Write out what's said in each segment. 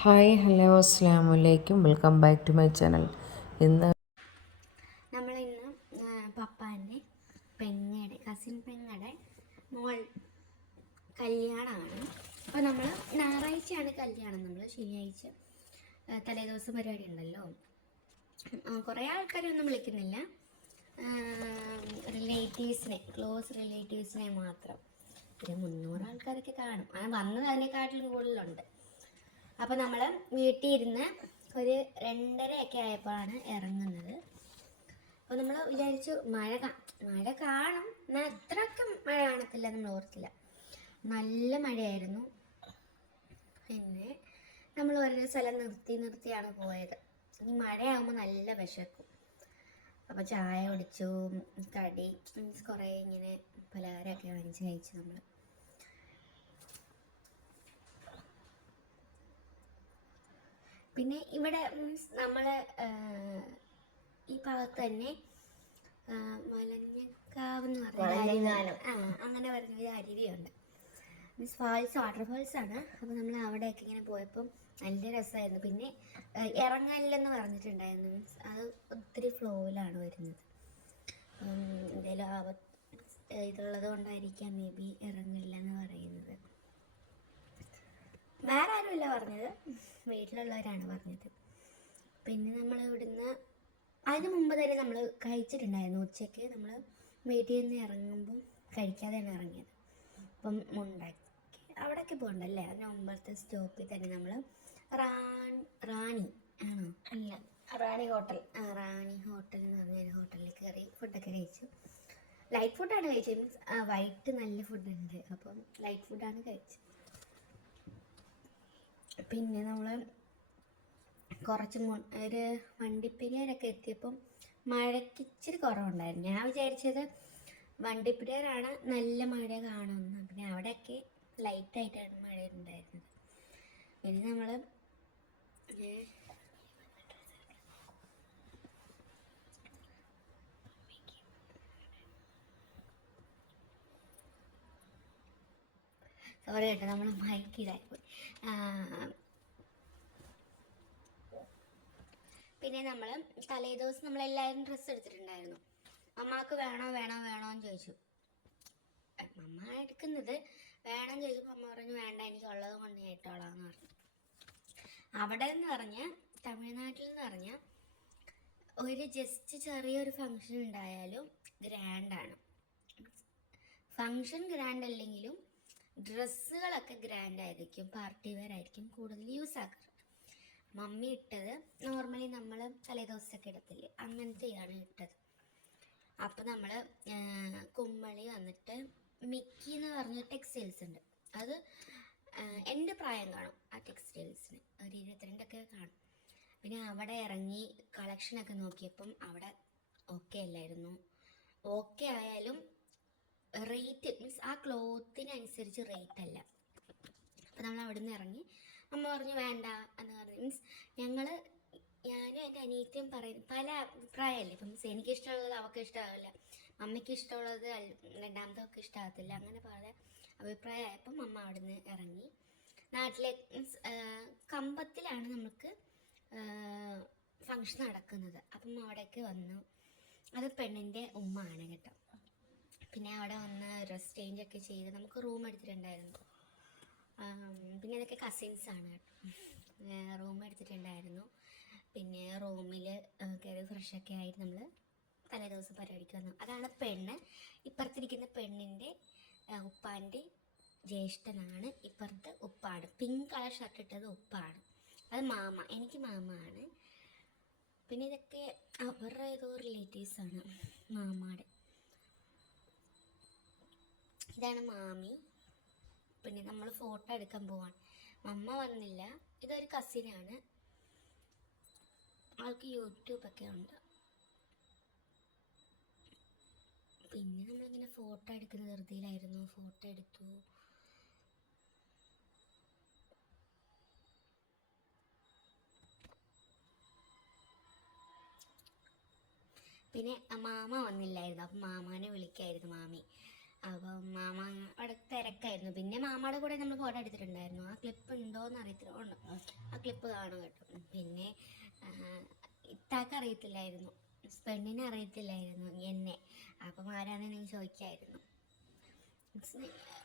Hi hello അസ്സാം വലൈക്കും welcome back to my channel. ഇന്ന് നമ്മളിന്ന് പപ്പാൻ്റെ കസിൻ പെങ്ങളുടെ മോൾ കല്യാണമാണ്. അപ്പോൾ നമ്മൾ ഞായറാഴ്ചയാണ് കല്യാണം, നമ്മൾ ശനിയാഴ്ച തലേദിവസം പരിപാടി ഉണ്ടല്ലോ. കുറേ ആൾക്കാരൊന്നും വിളിക്കുന്നില്ല, ക്ലോസ് റിലേറ്റീവ്സിനെ മാത്രം. ഒരു 300 ആൾക്കാരൊക്കെ കാണും. വന്നത് അതിനെക്കാട്ടിലും കൂടുതലുണ്ട്. അപ്പോൾ നമ്മൾ വീട്ടിൽ ഇരുന്ന് ഒരു 2:30 ആയപ്പോഴാണ് ഇറങ്ങുന്നത്. അപ്പോൾ നമ്മൾ വിചാരിച്ചു മഴ കാണും, എന്നാൽ അത്രയ്ക്ക് മഴ കാണത്തില്ല, നമ്മൾ ഓർത്തില്ല. നല്ല മഴയായിരുന്നു. പിന്നെ നമ്മൾ ഓരോ സ്ഥലം നിർത്തിയാണ് പോയത്. ഈ മഴയാകുമ്പോൾ നല്ല വിശക്കും. അപ്പോൾ ചായ കുടിച്ചു, കടി കുറേ ഇങ്ങനെ പലഹാരമൊക്കെ വാങ്ങിച്ച് കഴിച്ചു. നമ്മൾ പിന്നെ ഇവിടെ നമ്മൾ ഈ ഭാഗത്ത് തന്നെ മലഞ്ഞക്കാവ് എന്ന് പറഞ്ഞ അങ്ങനെ പറഞ്ഞൊരു അരുവിയുണ്ട്. വാട്ടർഫാൾസ് ആണ്. അപ്പോൾ നമ്മൾ അവിടെയൊക്കെ ഇങ്ങനെ പോയപ്പം നല്ല രസമായിരുന്നു. പിന്നെ ഇറങ്ങല്ലെന്ന് പറഞ്ഞിട്ടുണ്ടായിരുന്നു. അത് ഒത്തിരി ഫ്ലോയിലാണ് വരുന്നത്. എന്തെങ്കിലും ഇതുള്ളത് കൊണ്ടായിരിക്കാം മേ ബി ഇറങ്ങില്ലെന്ന് പറയുന്നത്. വേറെ ആരുമല്ല പറഞ്ഞത്, വീട്ടിലുള്ളവരാണ് പറഞ്ഞത്. പിന്നെ നമ്മൾ ഇവിടുന്ന് അതിന് മുമ്പ് തന്നെ നമ്മൾ കഴിച്ചിട്ടുണ്ടായിരുന്നു. ഉച്ചയ്ക്ക് നമ്മൾ വീട്ടിൽ നിന്ന് ഇറങ്ങുമ്പം കഴിക്കാതെയാണ് ഇറങ്ങിയത്. അപ്പം ഉണ്ടാക്കി അവിടേക്ക് പോകണ്ടല്ലേ, അതിന് മുമ്പത്തെ സ്റ്റോപ്പിൽ തന്നെ നമ്മൾ റാണി ഹോട്ടൽ എന്ന് പറഞ്ഞൊരു ഹോട്ടലിൽ കയറി ഫുഡൊക്കെ കഴിച്ചു. ലൈറ്റ് ഫുഡാണ് കഴിച്ചത്. മീൻസ് വൈകിട്ട് നല്ല ഫുഡുണ്ട്, അപ്പം ലൈറ്റ് ഫുഡാണ് കഴിച്ചത്. പിന്നെ നമ്മൾ കുറച്ച് ഒരു വണ്ടിപ്പെരിയാരൊക്കെ എത്തിയപ്പം മഴയ്ക്ക് ഇച്ചിരി കുറവുണ്ടായിരുന്നു. ഞാൻ വിചാരിച്ചത് വണ്ടിപ്പെരിയാറാണ് നല്ല മഴ കാണുമെന്ന്. പിന്നെ അവിടെയൊക്കെ ലൈറ്റായിട്ടാണ് മഴ ഉണ്ടായിരുന്നത്. പിന്നെ നമ്മൾ സോറി കേട്ടോ, നമ്മൾ മൈക്കിലായിപ്പോയി. പിന്നെ നമ്മൾ തലേദിവസം നമ്മളെല്ലാവരും ഡ്രസ്സ് എടുത്തിട്ടുണ്ടായിരുന്നു. അമ്മക്ക് വേണോ എന്ന് ചോദിച്ചു. അമ്മ എടുക്കുന്നത് വേണം ചോദിച്ചപ്പോൾ അമ്മ പറഞ്ഞു വേണ്ട, എനിക്കുള്ളത് കൊണ്ട് ഞാൻ ഇട്ടോളാന്ന് പറഞ്ഞു. അവിടെ എന്ന് പറഞ്ഞാൽ തമിഴ്നാട്ടിൽ എന്ന് പറഞ്ഞാൽ ഒരു ജസ്റ്റ് ചെറിയൊരു ഫങ്ഷൻ ഉണ്ടായാലും ഗ്രാൻഡാണ്. ഫങ്ഷൻ ഗ്രാൻഡ് അല്ലെങ്കിലും ഡ്രസ്സുകളൊക്കെ ഗ്രാൻഡ് ആയിരിക്കും, പാർട്ടി വെയർ ആയിരിക്കും കൂടുതൽ യൂസ് ആക്കാറ്. മമ്മി ഇട്ടത് നോർമലി നമ്മൾ തലേദിവസമൊക്കെ ഇടത്തില്ലേ, അങ്ങനത്തെയാണ് ഇട്ടത്. അപ്പോൾ നമ്മൾ കുമ്മളി വന്നിട്ട് മിക്കി എന്ന് പറഞ്ഞ ടെക്സ്റ്റൈൽസ് ഉണ്ട്. അത് എൻ്റെ പ്രായം കാണും ആ ടെക്സ്റ്റൈൽസിന്, ഒരു 22 കാണും. പിന്നെ അവിടെ ഇറങ്ങി കളക്ഷനൊക്കെ നോക്കിയപ്പം അവിടെ ഓക്കെ അല്ലായിരുന്നു. ഓക്കെ ആയാലും റേറ്റ് മീൻസ് ആ ക്ലോത്തിനനുസരിച്ച് റേറ്റ് അല്ല. അപ്പോൾ നമ്മൾ അവിടെ നിന്ന് ഇറങ്ങി. അമ്മ പറഞ്ഞു വേണ്ട എന്ന് പറഞ്ഞു. മീൻസ് ഞാനും എൻ്റെ അനിയത്തിയും പറയും പല അഭിപ്രായമല്ലേ. ഇപ്പം എനിക്ക് ഇഷ്ടമുള്ളത് അവൾക്ക് ഇഷ്ടമാവില്ല, മമ്മിക്ക് ഇഷ്ടമുള്ളത് രണ്ടാമതൊക്കെ ഇഷ്ടമാകത്തില്ല. അങ്ങനെ പല അഭിപ്രായമായപ്പം അമ്മ അവിടെ നിന്ന് ഇറങ്ങി. നാട്ടിലെ മീൻസ് കമ്പത്തിലാണ് നമുക്ക് ഫങ്ഷൻ നടക്കുന്നത്. അപ്പം അവിടേക്ക് വന്നു. അത് പെണ്ണിൻ്റെ ഉമ്മ ആണ് കേട്ടോ. പിന്നെ അവിടെ വന്ന് ഡ്രസ് ചേഞ്ച് ഒക്കെ ചെയ്ത് നമുക്ക് റൂം എടുത്തിട്ടുണ്ടായിരുന്നു. പിന്നെ ഇതൊക്കെ കസിൻസാണ് കേട്ടോ. റൂം എടുത്തിട്ടുണ്ടായിരുന്നു. പിന്നെ റൂമിൽ കയറി ഫ്രഷൊക്കെ ആയിട്ട് നമ്മൾ തലേദിവസം പരിപാടിക്ക് വന്നു. അതാണ് പെണ്ണ്. ഇപ്പുറത്തിരിക്കുന്ന പെണ്ണിൻ്റെ ഉപ്പാൻ്റെ ജ്യേഷ്ഠനാണ്. ഇപ്പുറത്ത് ഉപ്പാണ്. പിങ്ക് കളർ ഷർട്ട് ഇട്ടത് ഉപ്പാണ്. അത് മാമ, എനിക്ക് മാമ ആണ്. പിന്നെ ഇതൊക്കെ അവരുടെ ഏതോ റിലേറ്റീവ്സാണ് മാമാടെ. ഇതാണ് മാമി. പിന്നെ നമ്മൾ ഫോട്ടോ എടുക്കാൻ പോവാണ്. മമ്മ വന്നില്ല. ഇതൊരു കസിനാണ്, ആൾക്ക് യൂട്യൂബൊക്കെ ഉണ്ട്. പിന്നെ നമ്മളിങ്ങനെ ഫോട്ടോ എടുക്കുന്ന ധൃതിയിലായിരുന്നു. ഫോട്ടോ എടുത്തു. പിന്നെ മാമ വന്നില്ലായിരുന്നു. അപ്പം മാമാനെ വിളിക്കായിരുന്നു മാമി. അപ്പം മാമ അവിടെ തിരക്കായിരുന്നു. പിന്നെ മാമയുടെ കൂടെ നമ്മൾ ഫോട്ടോ എടുത്തിട്ടുണ്ടായിരുന്നു. ആ ക്ലിപ്പ് ഉണ്ടോയെന്ന് അറിയത്തില്ല, ഉണ്ട്, ആ ക്ലിപ്പ് കാണും കേട്ടോ. പിന്നെ ഇത്താക്ക് അറിയത്തില്ലായിരുന്നു, പെണ്ണിനെ അറിയത്തില്ലായിരുന്നു എന്നെ. അപ്പം ആരാണെന്ന് ഞാൻ ചോദിക്കായിരുന്നു.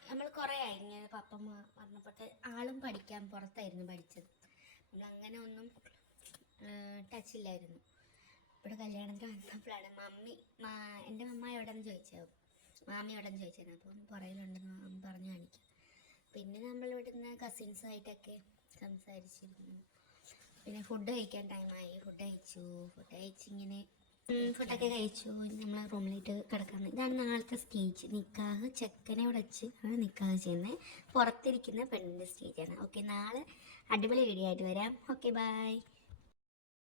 നമ്മൾ കുറേ ആയി ഇങ്ങനെ പപ്പ മരണപ്പെട്ട്, ആളും പഠിക്കാൻ പുറത്തായിരുന്നു പഠിച്ചത്. അങ്ങനെ ഒന്നും ടച്ചില്ലായിരുന്നു. ഇവിടെ കല്യാണത്തിന് വന്നപ്പോഴാണ് എൻ്റെ മമ്മ എവിടെയെന്ന് ചോദിച്ചത്, മാമി എവിടെയെന്ന് ചോദിച്ചത്. അപ്പം പുറയിലുണ്ടെന്ന് പറഞ്ഞു കാണിക്കും. പിന്നെ നമ്മളിവിടുന്ന് കസിൻസായിട്ടൊക്കെ സംസാരിച്ചിരുന്നു. പിന്നെ ഫുഡ് കഴിക്കാൻ ടൈമായി, ഫുഡ് കഴിച്ചിങ്ങനെ ഫുഡൊക്കെ കഴിച്ചു. നമ്മൾ റൂമിലേക്ക് കിടക്കാമെന്ന്. ഇതാണ് നാളത്തെ സ്റ്റേജ്. നിക്കാഹ് ചെക്കനെ ഉടച്ച് ആണ് നിക്കാഹ് ചെയ്യുന്നത്. പുറത്തിരിക്കുന്ന പെണ്ണിൻ്റെ സ്റ്റേജാണ്. ഓക്കെ, നാളെ അടിപൊളി വീഡിയോ ആയിട്ട് വരാം. Okay, by.